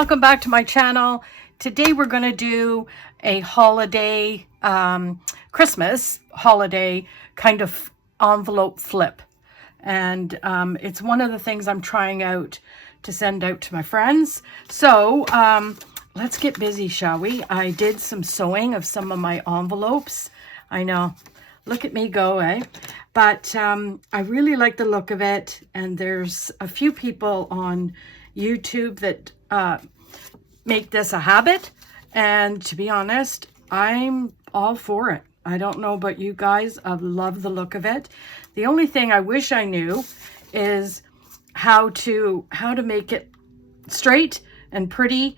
welcome back to my channel. Today we're going to do a holiday, Christmas holiday kind of envelope flip. And it's one of the things I'm trying out to send out to my friends. So let's get busy, shall we? I did some sewing of some of my envelopes. I know, look at me go, eh? But I really like the look of it. And there's a few people on YouTube that make this a habit, and to be honest, I'm all for it. I don't know about you guys, I love the look of it. The only thing I wish I knew is how to make it straight and pretty.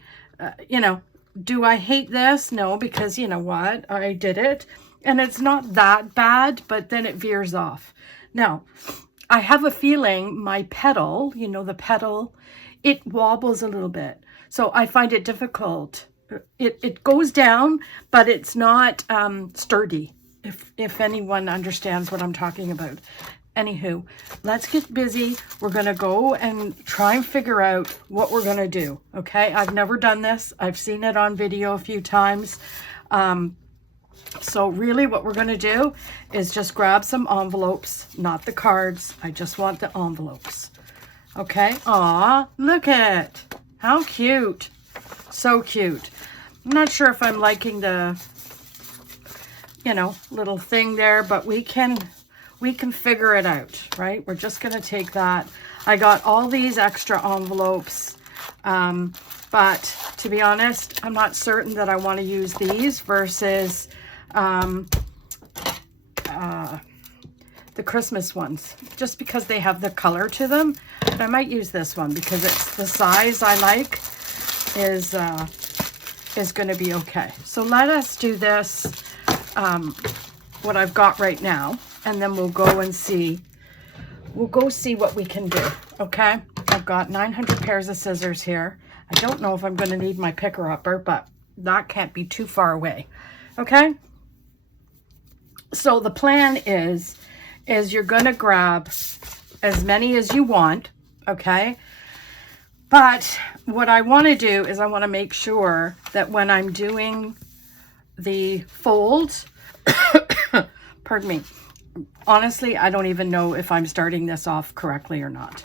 You know, do I hate this? No, because you know what, I did it and it's not that bad, but then it veers off. Now I have a feeling my pedal, you know, the pedal, it wobbles a little bit. So I find it difficult. It goes down, but it's not sturdy, if anyone understands what I'm talking about. Anywho, let's get busy. We're going to go and try and figure out what we're going to do, okay? I've never done this. I've seen it on video a few times. So really what we're going to do is just grab some envelopes, not the cards. I just want the envelopes. Okay. Aw, look at how cute. So cute. I'm not sure if I'm liking the, you know, little thing there, but we can figure it out, right? We're just going to take that. I got all these extra envelopes, but to be honest, I'm not certain that I want to use these versus the Christmas ones, just because they have the color to them. But I might use this one because it's the size I like is going to be okay. So let us do this, what I've got right now, and then we'll go and see. We'll go see what we can do. Okay, I've got 900 pairs of scissors here. I don't know if I'm going to need my picker upper, but that can't be too far away. Okay, so the plan is you're going to grab as many as you want, okay? But what I want to do is I want to make sure that when I'm doing the folds, pardon me, honestly, I don't even know if I'm starting this off correctly or not.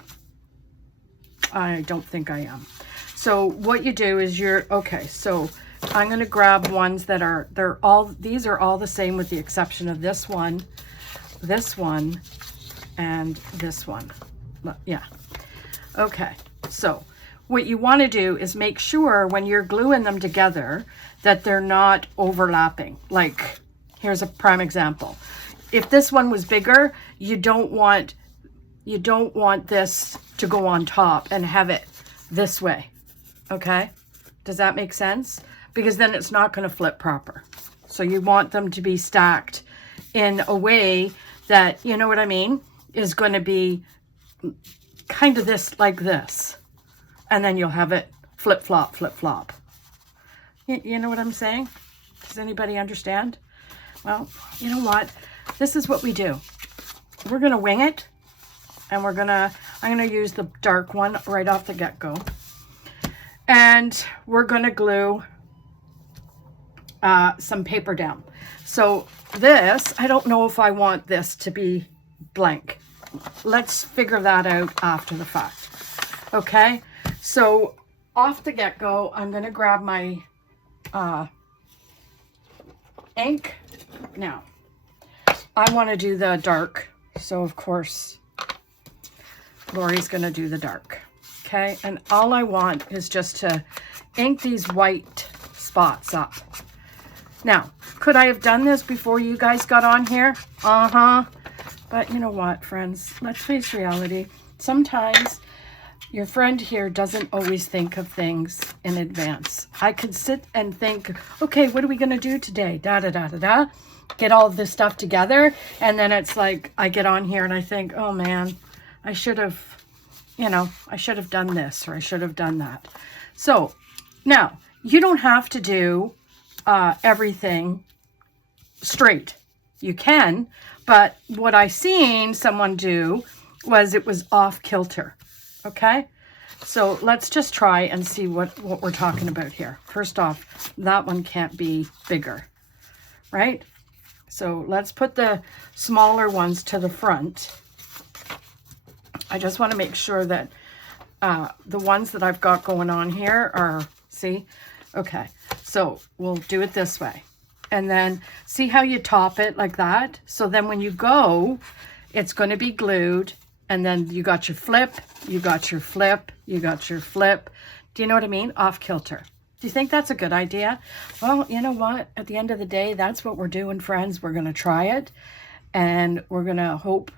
I don't think I am. So what you do is okay, so I'm going to grab ones that these are all the same with the exception of this one, and this one. Yeah. Okay. So what you want to do is make sure when you're gluing them together that they're not overlapping. Like, here's a prime example. If this one was bigger, you don't want this to go on top and have it this way. Okay? Does that make sense? Because then it's not going to flip proper. So you want them to be stacked in a way that, you know what I mean, is going to be kind of this, like this. And then you'll have it flip, flop, flip, flop. You know what I'm saying? Does anybody understand? Well, you know what? This is what we do. We're going to wing it. And I'm going to use the dark one right off the get-go. And we're going to glue some paper down. So this, I don't know if I want this to be blank. Let's figure that out after the fact. Okay, so off the get-go, I'm going to grab my ink. Now, I want to do the dark, so of course, Lori's going to do the dark. Okay, and all I want is just to ink these white spots up. Now, could I have done this before you guys got on here? But you know what, friends? Let's face reality. Sometimes your friend here doesn't always think of things in advance. I could sit and think, okay, what are we going to do today? Da-da-da-da-da. Get all this stuff together. And then it's like, I get on here and I think, oh man, I should have, you know, I should have done this or I should have done that. So now you don't have to do everything straight. You can, but what I seen someone do was it was off kilter. Okay, So let's just try and see what we're talking about here. First off, that one can't be bigger, right? So let's put the smaller ones to the front. I just want to make sure that the ones that I've got going on here are, see? Okay, so we'll do it this way. And then see how you top it like that? So then when you go, it's going to be glued. And then you got your flip, you got your flip, you got your flip. Do you know what I mean? Off kilter. Do you think that's a good idea? Well, you know what? At the end of the day, that's what we're doing, friends. We're going to try it. And we're going to hope.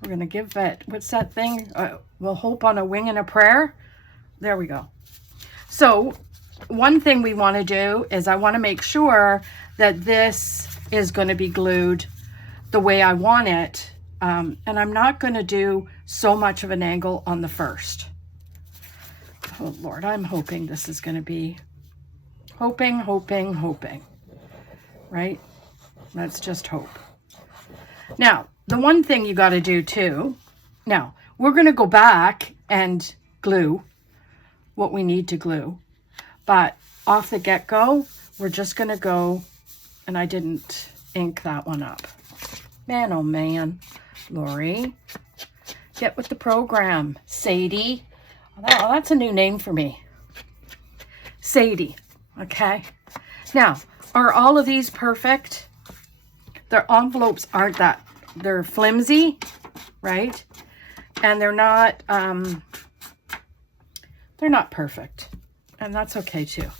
We're going to give it, what's that thing? We'll hope on a wing and a prayer. There we go. So one thing we want to do is I want to make sure that this is going to be glued the way I want it. And I'm not going to do so much of an angle on the first. Oh, Lord, I'm hoping this is going to be hoping, right? Let's just hope. Now, the one thing you got to do too, now, we're going to go back and glue what we need to glue. But off the get-go, we're just going to go, and I didn't ink that one up. Man, oh man. Lori, get with the program. Sadie. Oh, that's a new name for me. Sadie. Okay. Now, are all of these perfect? Their envelopes aren't that. They're flimsy, right? And they're not perfect. And that's okay too.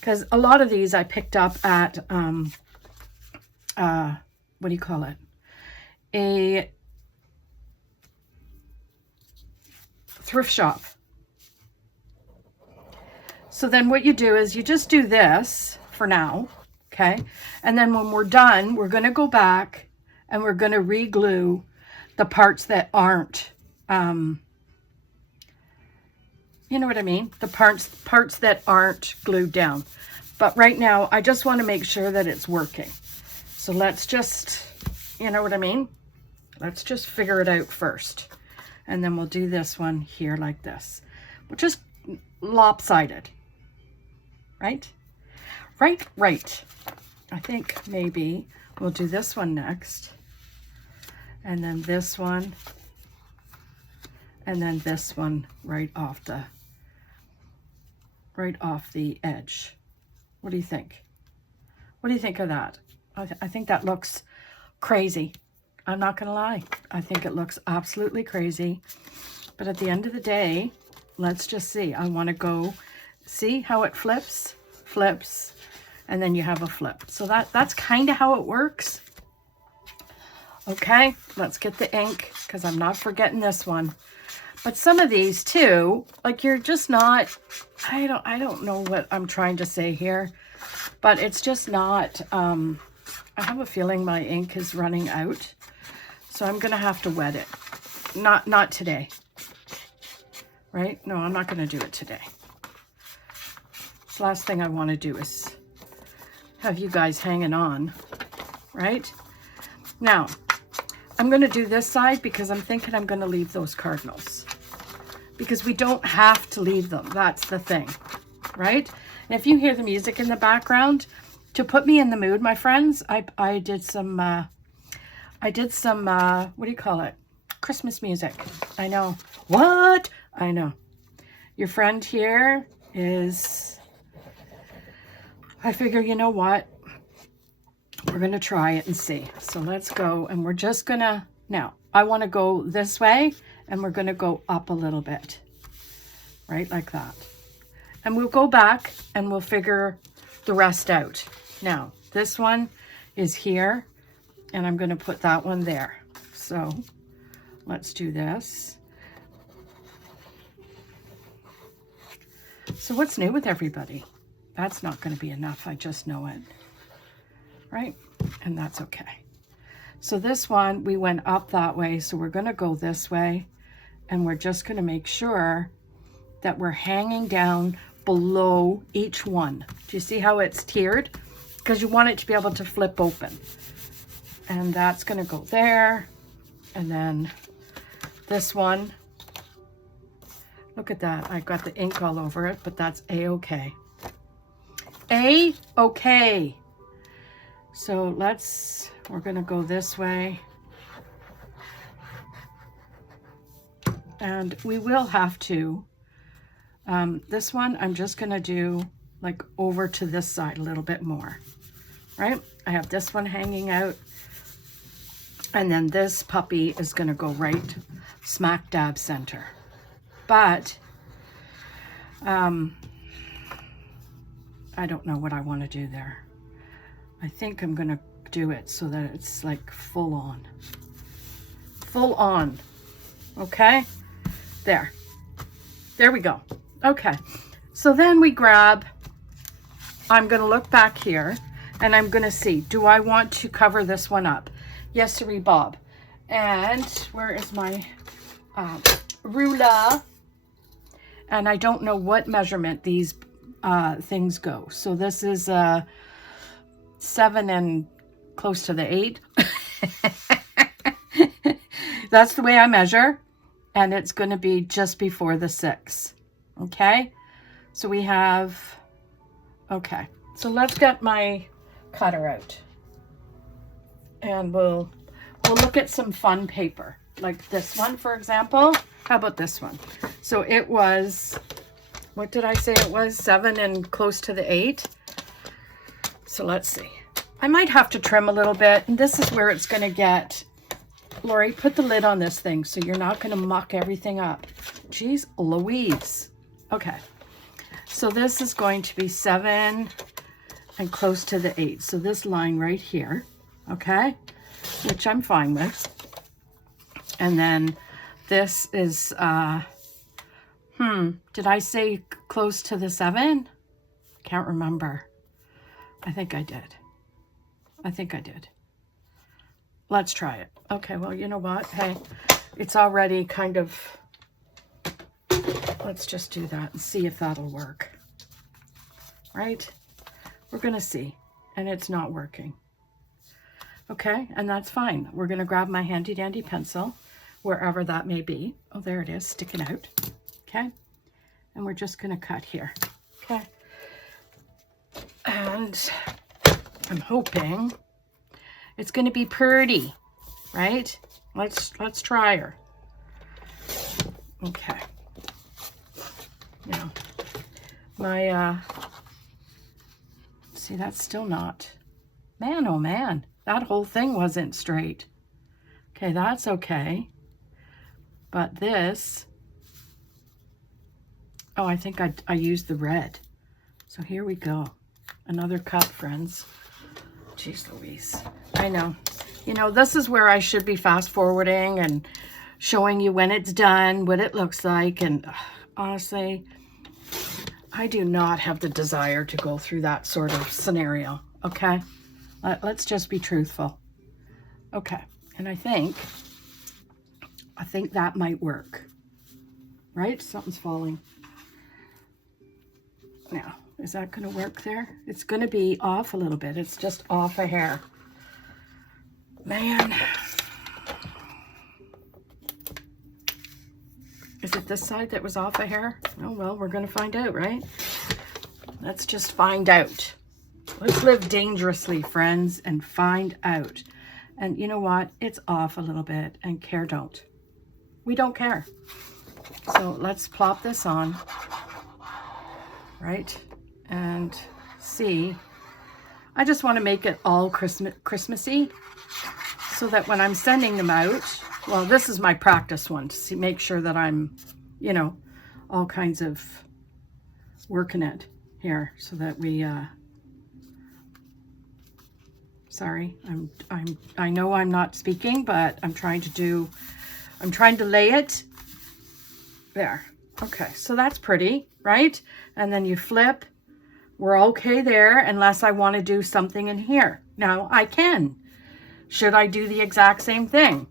Because a lot of these I picked up at, what do you call it? A thrift shop. So then what you do is you just do this for now, okay? And then when we're done, we're going to go back and we're going to re-glue the parts that aren't, you know what I mean? The parts that aren't glued down. But right now, I just want to make sure that it's working. So let's just, you know what I mean? Let's just figure it out first. And then we'll do this one here like this, which is lopsided, right? Right. I think maybe we'll do this one next. And then this one. And then this one right off the edge. What do you think? What do you think of that? I think that looks crazy. I'm not gonna lie. I think it looks absolutely crazy. But at the end of the day, let's just see. I want to go see how it flips, and then you have a flip. So that's kind of how it works. Okay, let's get the ink because I'm not forgetting this one. But some of these too, like you're just not, I don't know what I'm trying to say here, but it's just not, I have a feeling my ink is running out. So I'm going to have to wet it. Not today. Right? No, I'm not going to do it today. The last thing I want to do is have you guys hanging on. Right? Now, I'm going to do this side because I'm thinking I'm going to leave those cardinals. Because we don't have to leave them. That's the thing. Right? And if you hear the music in the background, to put me in the mood, my friends, I did some, what do you call it? Christmas music. I know. What? I know. Your friend here is, I figure, you know what? We're going to try it and see. So let's go. And we're just going to, now, I want to go this way. And we're going to go up a little bit. Right? Like that. And we'll go back and we'll figure the rest out. Now, this one is here. And I'm going to put that one there. So let's do this. So what's new with everybody? That's not going to be enough. I just know it. Right? And that's okay. So this one, we went up that way. So we're going to go this way. And we're just going to make sure that we're hanging down below each one. Do you see how it's tiered? Because you want it to be able to flip open. And that's going to go there. And then this one, Look at that. I got the ink all over it, but that's A-okay. A-okay. So we're going to go this way. And we will have to, this one, I'm just going to do like over to this side a little bit more, right? I have this one hanging out. And then this puppy is going to go right smack dab center. But I don't know what I want to do there. I think I'm going to do it so that it's like full on. Full on. Okay? There we go. Okay. So then we grab, I'm going to look back here and I'm going to see, do I want to cover this one up? Yes, sirree, Bob. And where is my ruler? And I don't know what measurement these things go. So this is 7 and close to the 8. That's the way I measure. And it's going to be just before the 6. Okay. So we have, okay. So let's get my cutter out. And we'll look at some fun paper. Like this one, for example. How about this one? So it was, what did I say it was? 7 and close to the 8. So let's see. I might have to trim a little bit. And this is where it's going to get, Lori, put the lid on this thing so you're not going to muck everything up. Jeez Louise. Okay. So this is going to be 7 and close to the 8. So this line right here, okay, which I'm fine with. And then this is, did I say close to the 7? Can't remember. I think I did. Let's try it. Okay, well, you know what? Hey, it's already kind of, let's just do that and see if that'll work. Right? We're going to see. And it's not working. Okay, and that's fine. We're going to grab my handy dandy pencil, wherever that may be. Oh, there it is, sticking out. Okay, and we're just going to cut here. Okay, and I'm hoping it's going to be pretty, right? Let's try her. Okay. Now, my see, that's still not. Man, oh man, that whole thing wasn't straight. Okay, that's okay. But this, oh, I think I used the red. So here we go. Another cut, friends. Jeez Louise. I know. You know, this is where I should be fast forwarding and showing you when it's done, what it looks like. And honestly, I do not have the desire to go through that sort of scenario. Okay? Let's just be truthful. Okay. And I think that might work. Right? Something's falling. Now, is that going to work there? It's going to be off a little bit. It's just off a hair. Man. Is it this side that was off a hair? Oh, well, we're going to find out, right? Let's just find out. Let's live dangerously, friends, and find out. And you know what? It's off a little bit, and care don't. We don't care. So let's plop this on, right? And see. I just want to make it all Christmassy so that when I'm sending them out, well, this is my practice one to see, make sure that I'm, you know, all kinds of working it here so that we, sorry, I know I'm not speaking, but I'm trying to lay it there. Okay, so that's pretty, right? And then you flip. We're okay there unless I want to do something in here. Now I can. Should I do the exact same thing?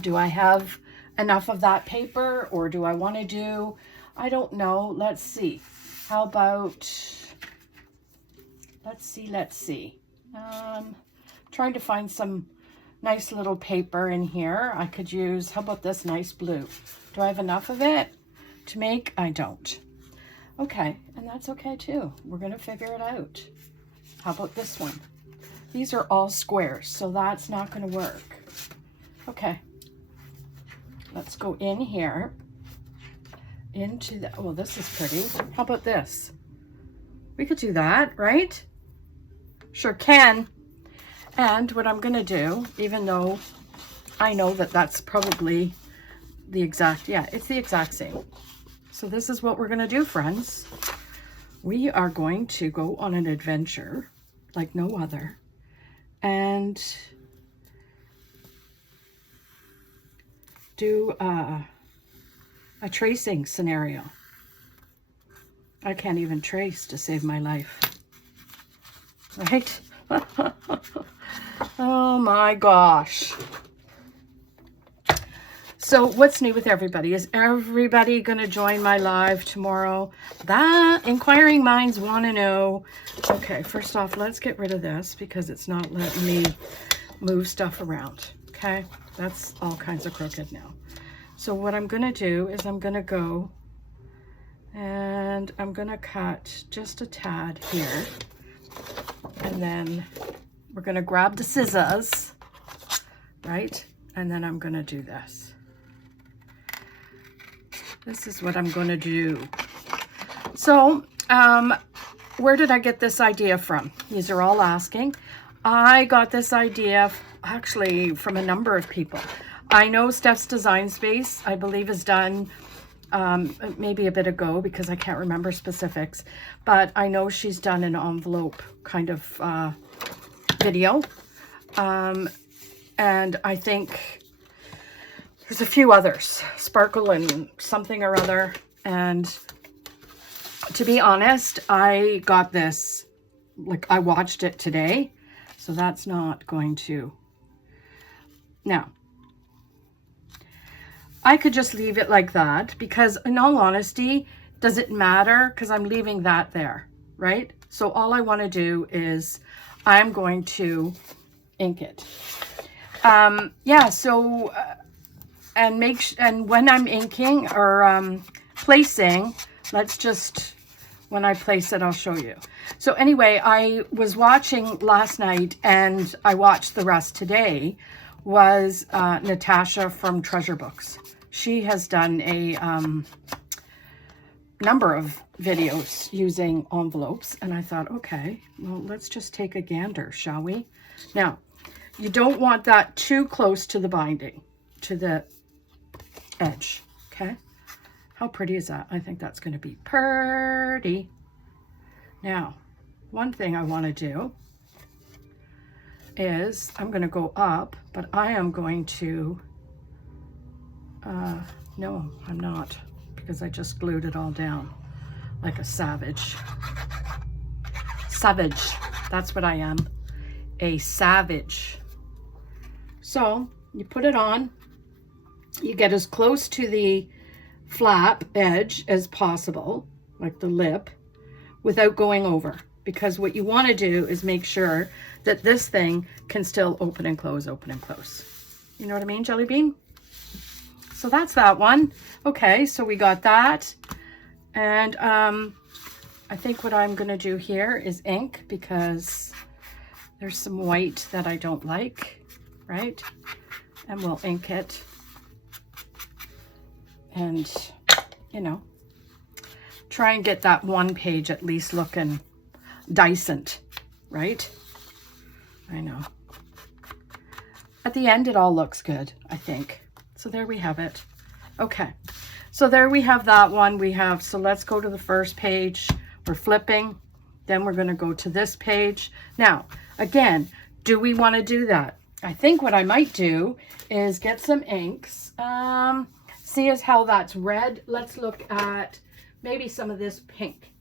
Do I have enough of that paper or do I want to do, I don't know. Let's see. How about, let's see. Trying to find some nice little paper in here. I could use, how about this nice blue? Do I have enough of it? to make? I don't. Okay, and that's okay too. We're going to figure it out. How about this one? These are all squares, so that's not going to work. Okay, let's go in here into the, oh, this is pretty. How about this? We could do that, right? Sure can. And what I'm going to do, even though I know that that's probably the exact, yeah, it's the exact same. So this is what we're going to do, friends. We are going to go on an adventure like no other and do a tracing scenario. I can't even trace to save my life, right? Oh my gosh. So what's new with everybody? Is everybody going to join my live tomorrow? That inquiring minds want to know. Okay, first off, let's get rid of this because it's not letting me move stuff around. Okay, that's all kinds of crooked now. So what I'm going to do is I'm going to go and I'm going to cut just a tad here. And then we're going to grab the scissors, right? And then I'm going to do this. This is what I'm going to do. So, where did I get this idea from? These are all asking. I got this idea actually from a number of people. I know Steph's Design Space, I believe, is done maybe a bit ago because I can't remember specifics, but I know she's done an envelope kind of video. And I think there's a few others, Sparkle and something or other. And to be honest, I got this, like I watched it today. So that's not going to. Now, I could just leave it like that because in all honesty, does it matter? Because I'm leaving that there, right? So all I want to do is I'm going to ink it. Yeah, so... and when I'm inking or placing, let's just, when I place it, I'll show you. So anyway, I was watching last night and I watched the rest today, was Natasha from Treasure Books. She has done a number of videos using envelopes, and I thought, okay, well, let's just take a gander, shall we? Now, you don't want that too close to the binding, to the edge, okay? How pretty is that? I think that's going to be pretty. Now, one thing I want to do is I'm going to go up, but I am going to, no, I'm not, because I just glued it all down like a savage. Savage, that's what I am, a savage. So you put it on. You get as close to the flap edge as possible, like the lip, without going over. Because what you want to do is make sure that this thing can still open and close, open and close. You know what I mean, Jelly Bean? So that's that one. Okay, so we got that. And I think what I'm going to do here is ink because there's some white that I don't like, right? And we'll ink it. And, you know, try and get that one page at least looking decent, right? I know. At the end, it all looks good, I think. So there we have it. Okay. So there we have that one. We have, so let's go to the first page. We're flipping. Then we're going to go to this page. Now, again, do we want to do that? I think what I might do is get some inks. See as how that's red. Let's look at maybe some of this pink.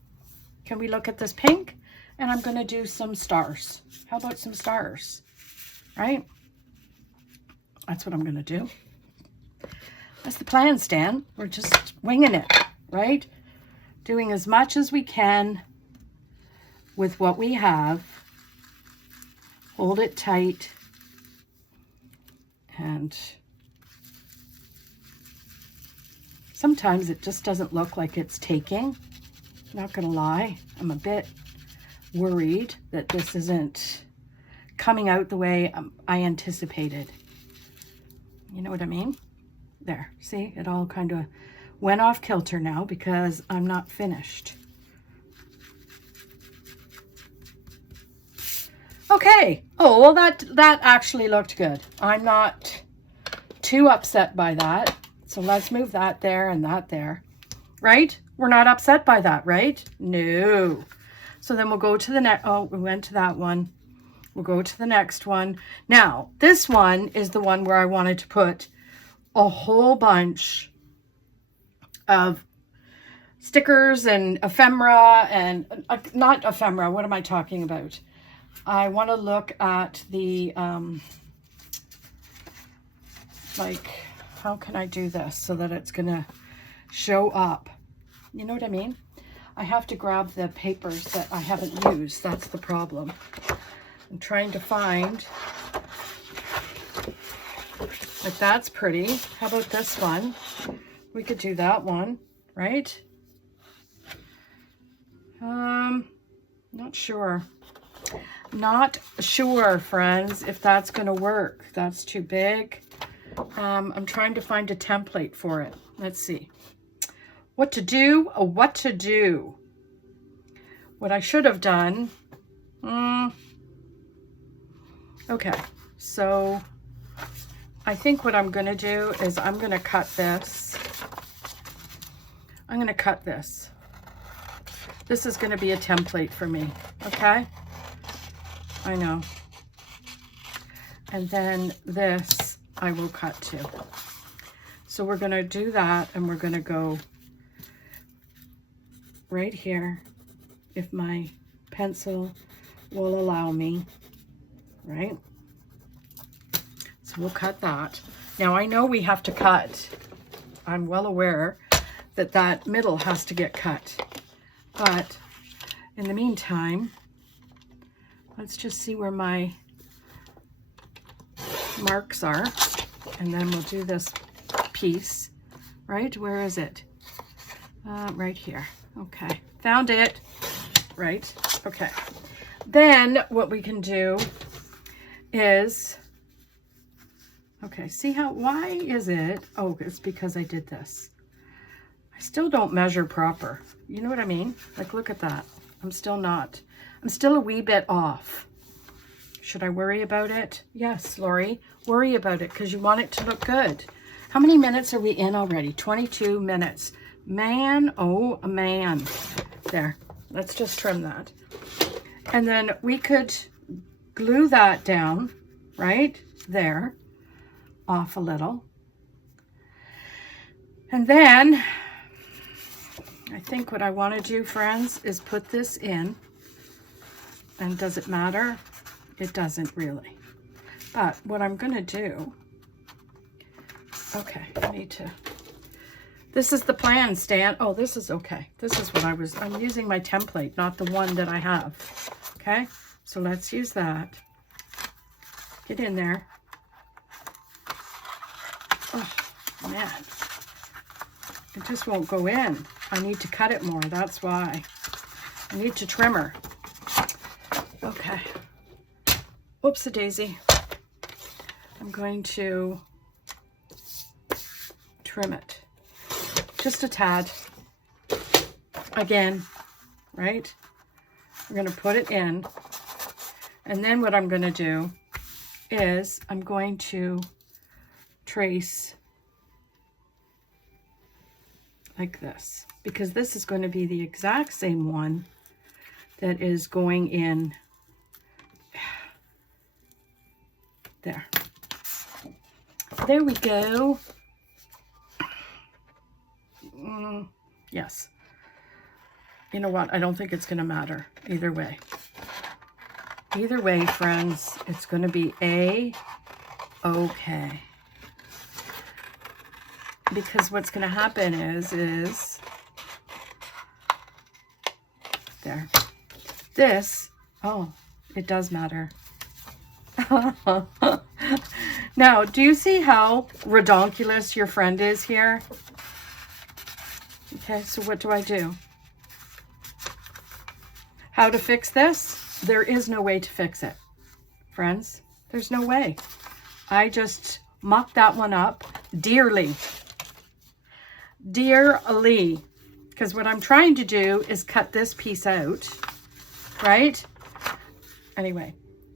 Can we look at this pink? And I'm going to do some stars. How about some stars? Right? That's what I'm going to do. That's the plan, Stan. We're just winging it, right? Doing as much as we can with what we have. Hold it tight. And Sometimes it just doesn't look like it's taking. Not gonna lie, I'm a bit worried that this isn't coming out the way I anticipated. You know what I mean? There, see, it all kind of went off kilter now because I'm not finished. Okay, oh, well that actually looked good. I'm not too upset by that. So let's move that there and that there, right? We're not upset by that, right? No. So then we'll go to the next, oh, we went to that one. We'll go to the next one. Now, this one is the one where I wanted to put a whole bunch of stickers and ephemera and, not ephemera, what am I talking about? I want to look at the, like, how can I do this so that it's going to show up? You know what I mean? I have to grab the papers that I haven't used. That's the problem. I'm trying to find, like, that's pretty. How about this one? We could do that one, right? Not sure. Not sure, friends, if that's going to work. That's too big. I'm trying to find a template for it. Let's see. What to do? What to do? What I should have done. Okay, so I think what I'm going to do is I'm going to cut this. I'm going to cut this. This is going to be a template for me, okay? I know. And then this I will cut too. So we're going to do that, and we're going to go right here, if my pencil will allow me, right? So we'll cut that. Now I know we have to cut. I'm well aware that that middle has to get cut. But in the meantime, let's just see where my marks are, and then we'll do this piece, right? Where is it? Right here. Okay, found it. Right, okay. Then what we can do is, okay, see how, why is it? Oh, it's because I did this. I still don't measure proper. You know what I mean? Like, look at that. I'm still a wee bit off. Should I worry about it? Yes, Lori, worry about it because you want it to look good. How many minutes are we in already? 22 minutes. Man, oh man. There, let's just trim that. And then we could glue that down, right there, off a little. And then I think what I want to do, friends, is put this in. And does it matter? It doesn't really. But what I'm going to do, okay, I need to, this is the plan, Stan. Oh, this is okay. This is what I'm using my template, not the one that I have. Okay, so let's use that. Get in there. Oh, man. It just won't go in. I need to cut it more, that's why. I need to trimmer. Okay. Oops-a-daisy. I'm going to trim it. Just a tad. Again, right? We're going to put it in. And then what I'm going to do is I'm going to trace like this, because this is going to be the exact same one that is going in there. There we go. Yes. You know what? I don't think it's going to matter either way. Either way, friends, it's going to be A-okay. Because what's going to happen is there. This, oh, it does matter. Now, do you see how redonkulous your friend is here? Okay, so what do I do? How to fix this? There is no way to fix it, friends. There's no way. I just mucked that one up dearly. Dearly. Because what I'm trying to do is cut this piece out, right? Anyway,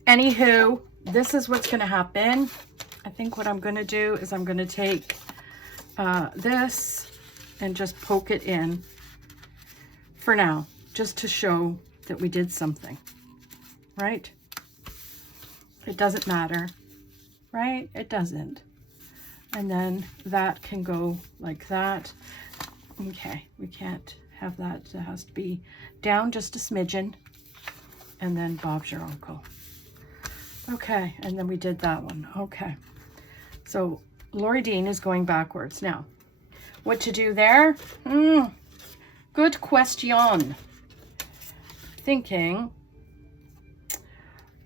anywho, this is what's going to happen. I think what I'm going to do is I'm going to take this and just poke it in for now, just to show that we did something, right? It doesn't matter, right? It doesn't. And then that can go like that. Okay, we can't have that. It has to be down just a smidgen. And then Bob's your uncle. Okay, and then we did that one. Okay, so Lori Dean is going backwards. Now, what to do there? Good question.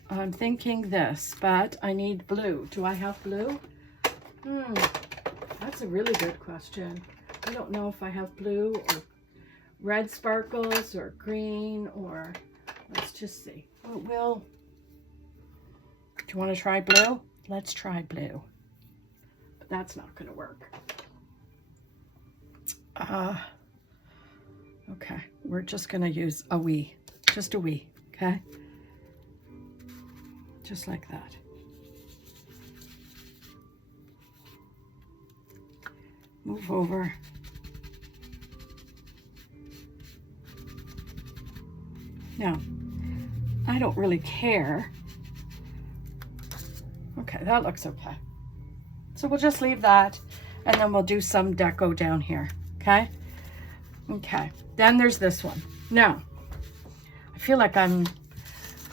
I'm thinking this, but I need blue. Do I have blue? That's a really good question. I don't know if I have blue or red sparkles or green or, let's just see. Oh, well, do you want to try blue? Let's try blue. But that's not going to work. Okay, we're just going to use a wee. Just a wee, okay? Just like that. Move over. Now, I don't really care. Okay, that looks okay. So we'll just leave that, and then we'll do some deco down here, okay? Okay, then there's this one. Now, I feel like I'm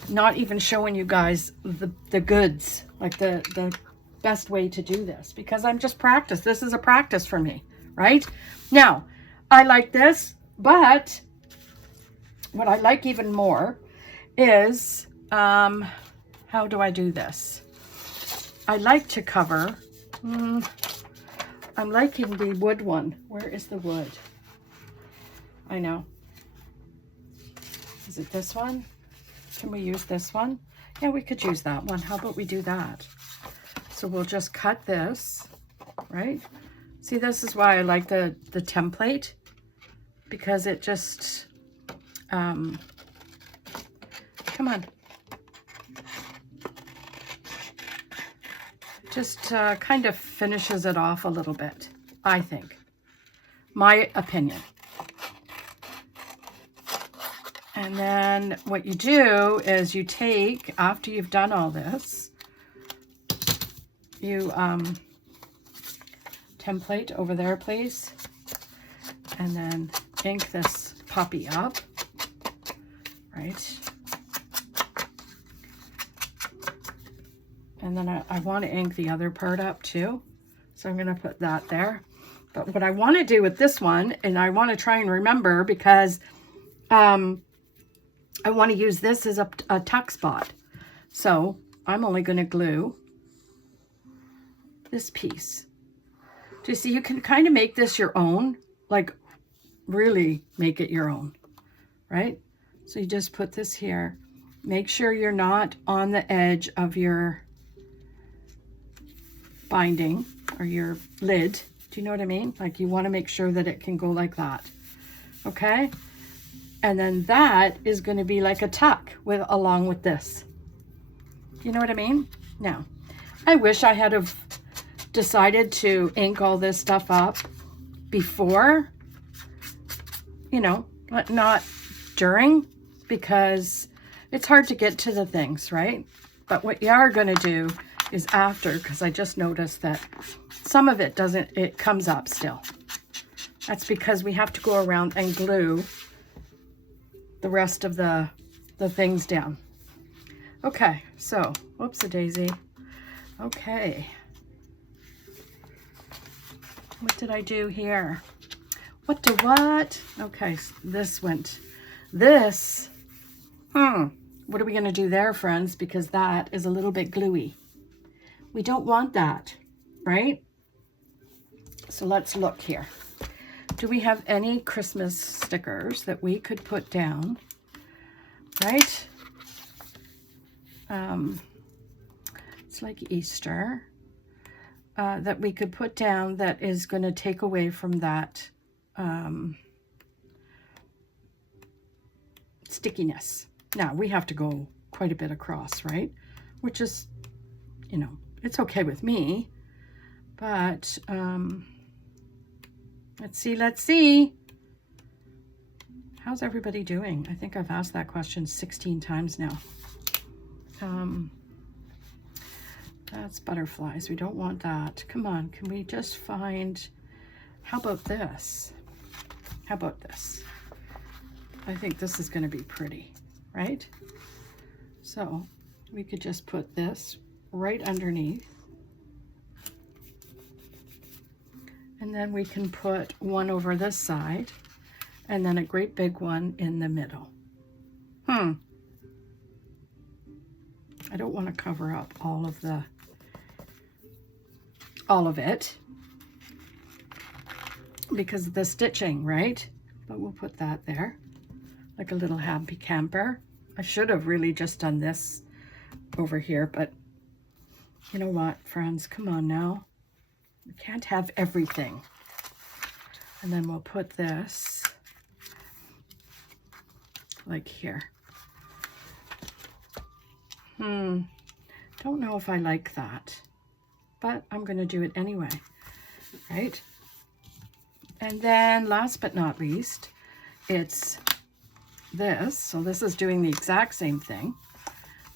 not even showing you guys the goods, like the best way to do this, because I'm just practice. This is a practice for me, right? Now, I like this, but what I like even more is, how do I do this? I like to cover, I'm liking the wood one. Where is the wood? I know. Is it this one? Can we use this one? Yeah, we could use that one. How about we do that? So we'll just cut this, right? See, this is why I like the template, because it just, come on. Just kind of finishes it off a little bit, I think. My opinion. And then what you do is you take, after you've done all this, you template over there, please. And then ink this puppy up, right? And then I want to ink the other part up too. So I'm going to put that there. But what I want to do with this one, and I want to try and remember, because I want to use this as a tuck spot. So I'm only going to glue this piece. Do you see, you can kind of make this your own, like really make it your own, right? So you just put this here. Make sure you're not on the edge of your binding or your lid. Do you know what I mean? Like, you want to make sure that it can go like that. Okay? And then that is going to be like a tuck along with this. You know what I mean? Now, I wish I had have decided to ink all this stuff up before, you know, not during, because it's hard to get to the things, right? But what you are going to do is after, because I just noticed that some of it doesn't, it comes up still. That's because we have to go around and glue the rest of the things down. Okay, so, whoops-a-daisy. Okay. What did I do here? What? Okay, this went, this, what are we going to do there, friends? Because that is a little bit gluey. We don't want that, right? So let's look here. do we have any Christmas stickers that we could put down, right? It's like Easter, that we could put down that is going to take away from that stickiness. Now, we have to go quite a bit across, right? Which is, you know, it's okay with me. But let's see. How's everybody doing? I think I've asked that question 16 times now. That's butterflies. We don't want that. Come on, can we just find, how about this? How about this? I think this is going to be pretty, right? So we could just put this right underneath. And then we can put one over this side and then a great big one in the middle. I don't want to cover up all of it because of the stitching, right? But we'll put that there like a little happy camper. I should have really just done this over here, but you know what, friends, come on now. We can't have everything. And then we'll put this like here. Don't know if I like that, but I'm going to do it anyway, right? And then last but not least, it's this. So this is doing the exact same thing.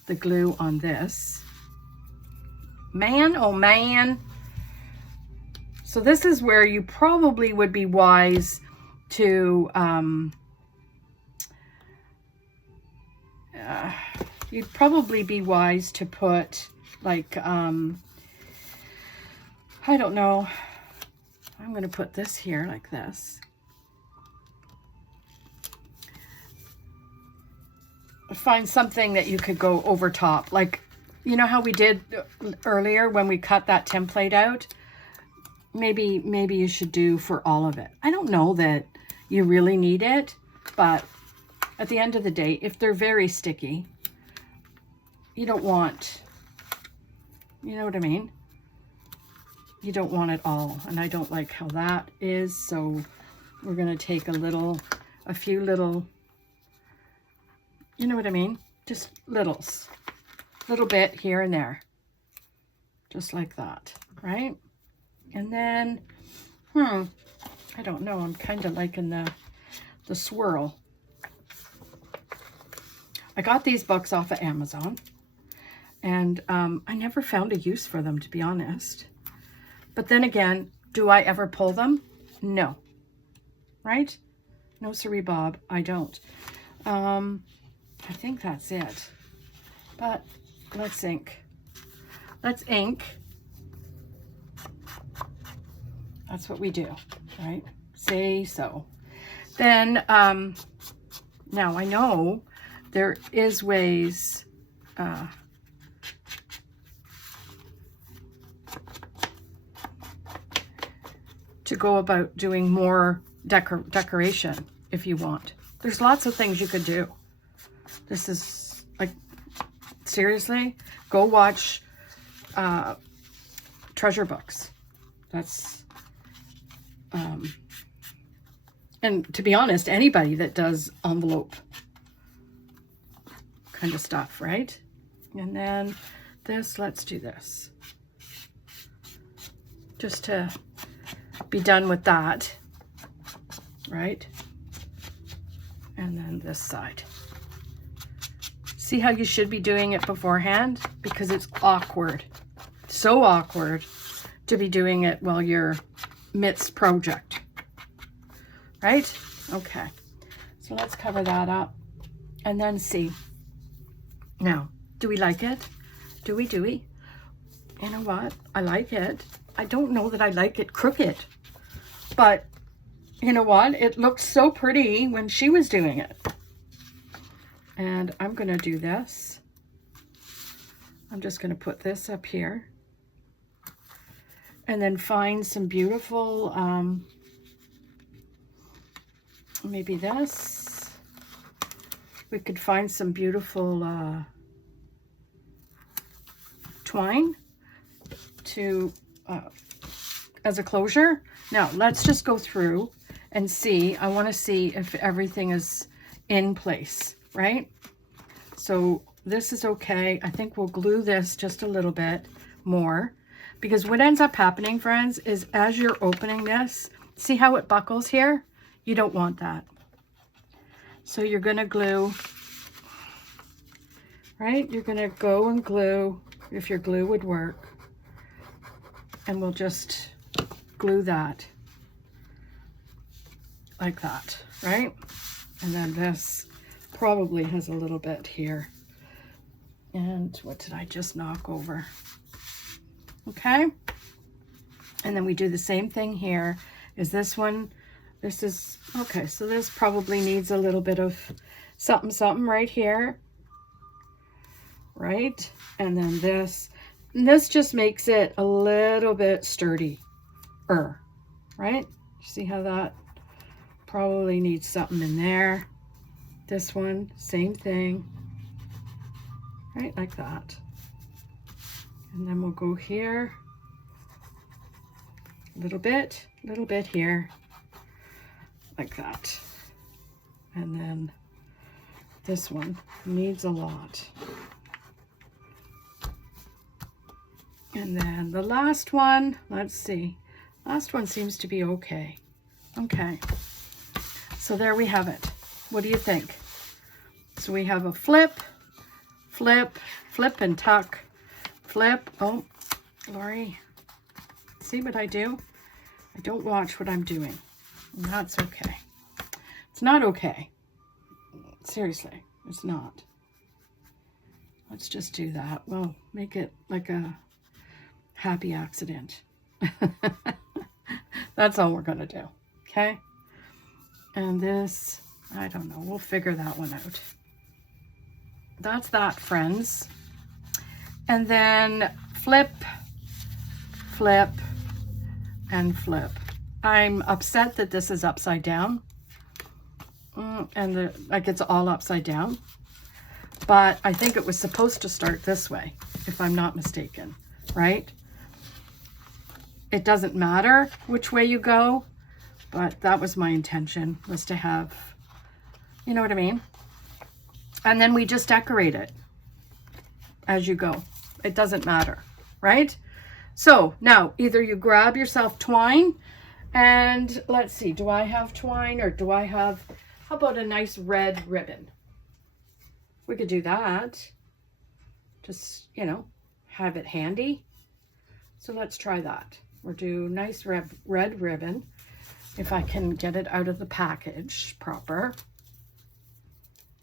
The glue on this. Man, oh man. So this is where you probably would be wise to, you'd probably be wise to put like, I don't know. I'm going to put this here like this. Find something that you could go over top. Like, you know how we did earlier when we cut that template out? Maybe you should do for all of it. I don't know that you really need it, but at the end of the day, if they're very sticky, you don't want, you know what I mean? You don't want it all, and I don't like how that is, so we're going to take a few little, you know what I mean? Just littles, little bit here and there, just like that, right? And then, I don't know, I'm kind of liking the swirl. I got these books off of Amazon, and I never found a use for them, to be honest. But then again, do I ever pull them? No. Right? No, siree, Bob, I don't. I think that's it. But let's ink. Let's ink. That's what we do, right? Say so. Then, now I know there is ways to go about doing more decoration if you want. There's lots of things you could do. This is like, seriously, go watch treasure books. That's, and to be honest, anybody that does envelope kind of stuff, right? And then this, let's do this. Just to be done with that, right? And then this side. See how you should be doing it beforehand? Because it's awkward. So awkward to be doing it while you're midst project. Right? Okay. So let's cover that up. And then see. Now, do we like it? Do we? You know what? I like it. I don't know that I like it crooked. But, you know what? It looked so pretty when she was doing it. And I'm going to do this. I'm just going to put this up here. And then find some beautiful maybe this. We could find some beautiful twine to as a closure. Now let's just go through and see. I want to see if everything is in place, right? So this is okay. I think we'll glue this just a little bit more, because what ends up happening, friends, is as you're opening this, see how it buckles here? You don't want that. So you're going to glue, right? You're going to go and glue, if your glue would work, and we'll just glue that like that, right? And then this probably has a little bit here. And what did I just knock over? Okay. And then we do the same thing here. Is this one, this is, okay, so this probably needs a little bit of something right here. Right? And then this, and this just makes it a little bit sturdier, right? See how that probably needs something in there. This one, same thing, right? Like that. And then we'll go here, a little bit here, like that. And then this one needs a lot. And then the last one, let's see. Last one seems to be okay. Okay. So there we have it. What do you think? So we have a flip, flip, flip and tuck, flip. Oh, Lori, see what I do? I don't watch what I'm doing. And that's okay. It's not okay. Seriously, it's not. Let's just do that. Well, make it like a happy accident. That's all we're going to do. Okay. And this, I don't know. We'll figure that one out. That's that, friends. And then flip, flip, and flip. I'm upset that this is upside down. And like it's all upside down. But I think it was supposed to start this way, if I'm not mistaken, right? It doesn't matter which way you go, but that was my intention, was to have, you know what I mean? And then we just decorate it as you go. It doesn't matter, right? So now either you grab yourself twine, and let's see, do I have twine, or do I have, how about a nice red ribbon? We could do that. Just, you know, have it handy. So let's try that. We'll do nice red ribbon. If I can get it out of the package proper.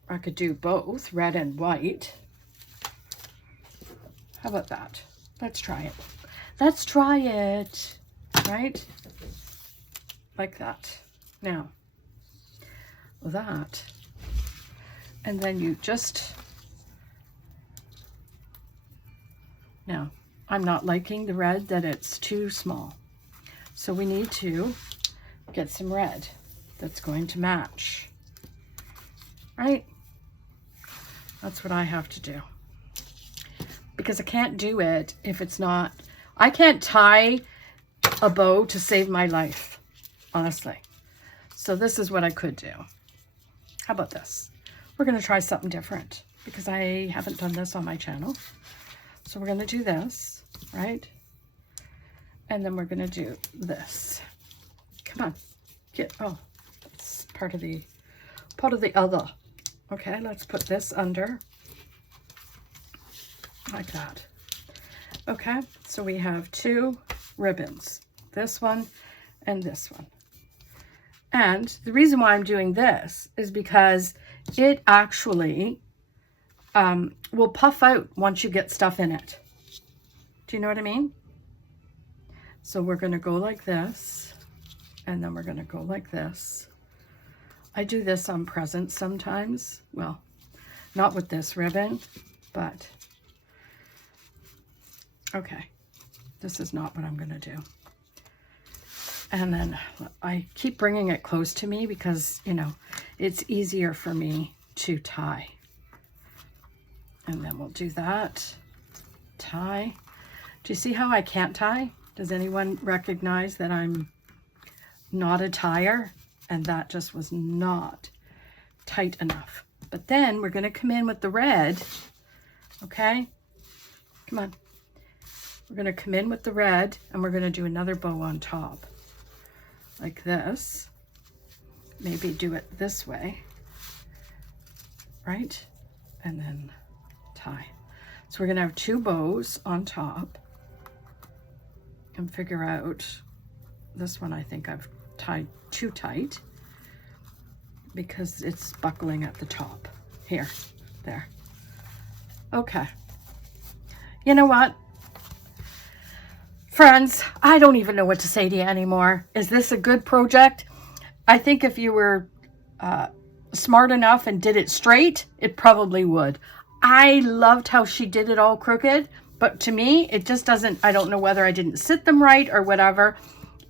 I could do both, red and white. How about that? Let's try it. Let's try it, right? Like that. Now, that. And then you just, now, I'm not liking the red, that it's too small. So we need to get some red that's going to match, right? That's what I have to do. Because I can't do it if it's not, I can't tie a bow to save my life, honestly. So this is what I could do. How about this? We're going to try something different because I haven't done this on my channel. So we're going to do this, right? And then we're going to do this. Come on. Get, oh, it's part of the other. Okay, let's put this under. Like that. Okay, so we have two ribbons. This one and this one. And the reason why I'm doing this is because it actually will puff out once you get stuff in it. Do you know what I mean? So we're going to go like this, and then we're going to go like this. I do this on presents sometimes. Well, not with this ribbon, but okay. This is not what I'm going to do. And then I keep bringing it close to me because, you know, it's easier for me to tie. And then we'll do that. Tie. Do you see how I can't tie? Does anyone recognize that I'm not a tire? And that just was not tight enough. But then we're going to come in with the red. Okay? Come on. We're going to come in with the red and we're going to do another bow on top. Like this. Maybe do it this way. Right? And then tie. So we're going to have 2 bows on top. And figure out, this one I think I've tied too tight because it's buckling at the top. Here, there. Okay. You know what? Friends, I don't even know what to say to you anymore. Is this a good project? I think if you were smart enough and did it straight, it probably would. I loved how she did it all crooked, but to me, it just doesn't, I don't know whether I didn't sit them right or whatever.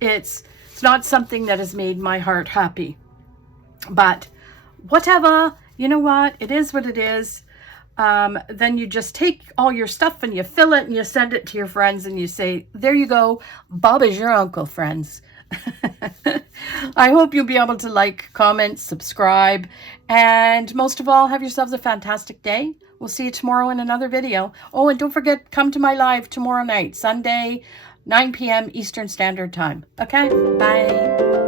It's not something that has made my heart happy. But whatever, you know what? It is what it is. Then you just take all your stuff and you fill it and you send it to your friends and you say, there you go. Bob is your uncle, friends. I hope you'll be able to like, comment, subscribe, and most of all, have yourselves a fantastic day. We'll see you tomorrow in another video. Oh, and don't forget, come to my live tomorrow night, Sunday, 9 p.m. Eastern Standard Time. Okay, bye.